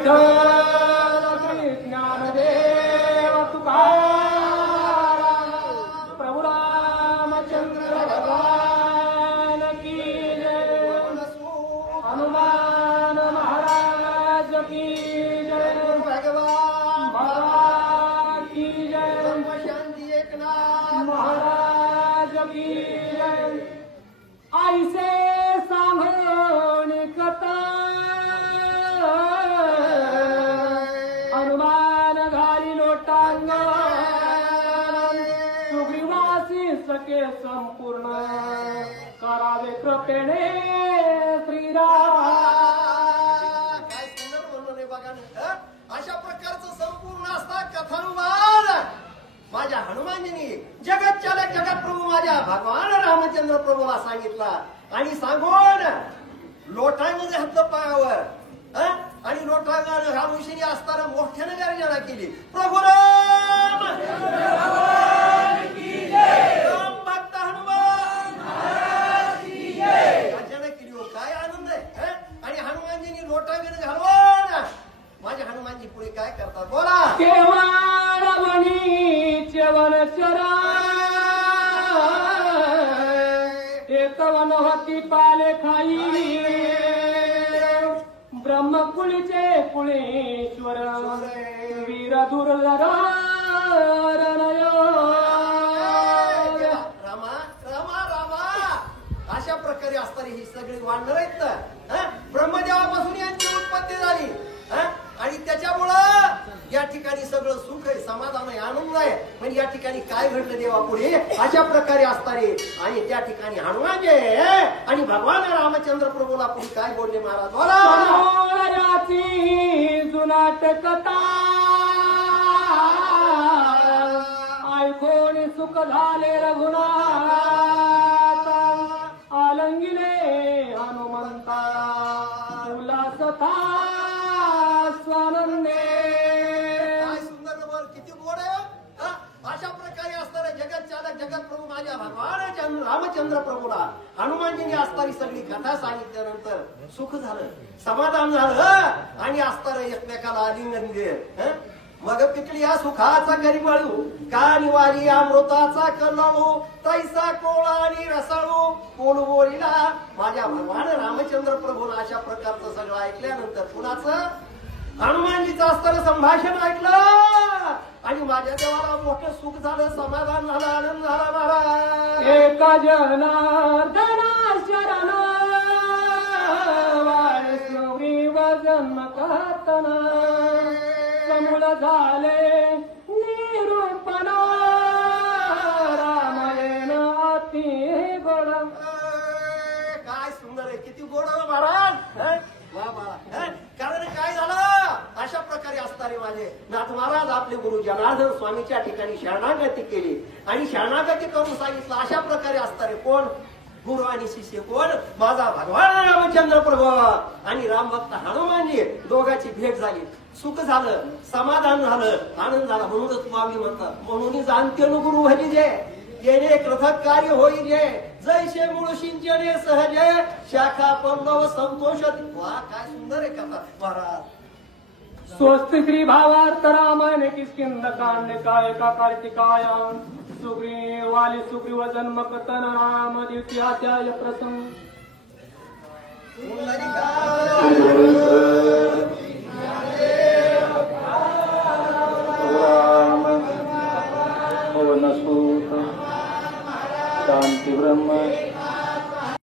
विठ्ठल श्री ज्ञानदेव तुकाराम प्रभु रामचंद्र भगवान की जय हनुमान महाराज की जय भगवान की जय शांती एकनाथ महाराज की जय ऐसे सांगोन कथा हनुमान घाली लोटांगण सुग्रीवासी सके संपूर्ण करावे कृपेने श्रीराम. काय सुंदर वर्णन आहे बघा ना. अशा प्रकारचं संपूर्ण असता कथानुवाद माझ्या हनुमानजींनी जगत चालक जगत प्रभू माझ्या भगवान रामचंद्र प्रभूला सांगितला आणि सांगून लोटांमध्ये हात पायावर आणि लोटांगण घालून असताना मोठ्याने गर्जना केली. प्रभु राम राम भक्त हनुमान गर्जना केली. हो काय आनंद आहे. आणि हनुमानजींनी लोटांगण घालून माझ्या हनुमानजी पुढे काय करतात बोला. वनचरा एक वनवती पाले खाई ब्रह्मकुळचे कुळेश्वर वीर दुर्लभ रामा रामा रामा अशा प्रकारे असणारी ही सगळी वानर आहेत. ब्रह्मदेवापासून यांची उत्पत्ती झाली आणि त्याच्यामुळं या ठिकाणी सगळं सुख आहे समाधान आहे आनंद आहे. पण या ठिकाणी काय घडलं देवा पुढे अशा प्रकारे असणारे आणि त्या ठिकाणी हनुमान जे आणि भगवान रामचंद्र प्रभूला पुढे काय बोलले महाराज बोला. जुनाट कथा ऐकून सुख झाले रघुनाथ आलंगिले हनुमंता उल्हासता स्वानंदे. अशा प्रकारे असणारे जगत चालक जगत प्रभू माझ्या भगवान रामचंद्र प्रभूला हनुमानजींनी असणारी सगळी कथा सांगितल्यानंतर सुख झालं समाधान झालं आणि असणारं एकमेकाला आलिंगन दिले. मग पिकली या सुखाचा गरीबळू का निवारी अमृताचा कलळू तैसा कोळा आणि रसाळू कोण बोलीला माझ्या भगवान रामचंद्र प्रभूला अशा प्रकारचं सगळं ऐकल्यानंतर कुणाचं हनुमानजीचं असताना संभाषण ऐकलं आणि माझ्या देवाला मोठं सुख झालं समाधान झालं आनंद झाला. महाराज एका जनार्दना शरण वाळसुरी वजन कहतना समूळ झाले निरूपण रामायण अति गोड. काय सुंदर आहे किती गोड महाराज. कारण काय झालं अशा प्रकारे असणारे माझे नाथ महाराज आपले गुरु जनार्दन स्वामीच्या ठिकाणी शरणागती केली आणि शरणागती करून सांगितलं. अशा प्रकारे असणारे कोण गुरु आणि शिष्य कोण माझा भगवान रामचंद्र प्रभू आणि रामभक्त हनुमानजी दोघांची भेट झाली सुख झालं समाधान झालं आनंद झाला. म्हणूनच मावी म्हणतात म्हणून जाणते गुरु हरी जे येणे कृतक कार्य होई जे जैसे मूळ सिंचने सहजे शाखा पल्लव संतोष. वा काय सुंदर आहे कथा महाराज. स्वस्त श्री भावार्थ रामायण किष्किंध कांड काय का कार्तिकायाम सुग्रीव वाली सुग्रीव जन्म कथन राम द्वितीयाध्याय प्रसंग. शांती ब्रह्म